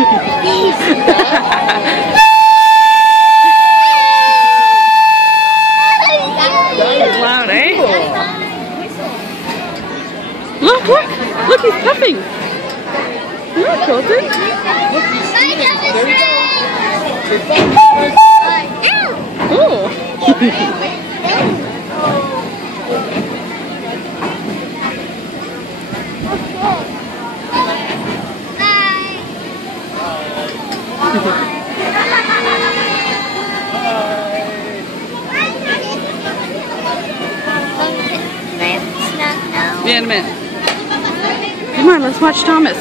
It's loud, eh? Look, look! Look, he's puffing! Look, Colton! Oh! Yeah, in a minute. Come on, let's watch Thomas.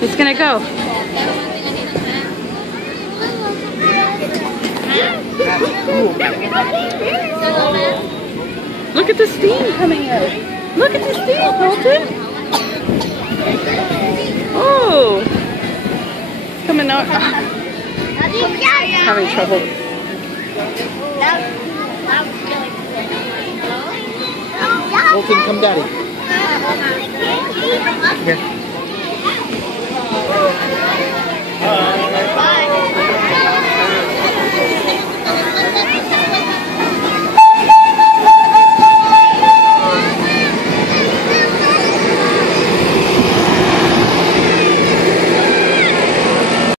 He's gonna go. Look at the steam coming out. Look at the steam, Colton. Oh, coming out. Having trouble. Colton, come daddy. Here.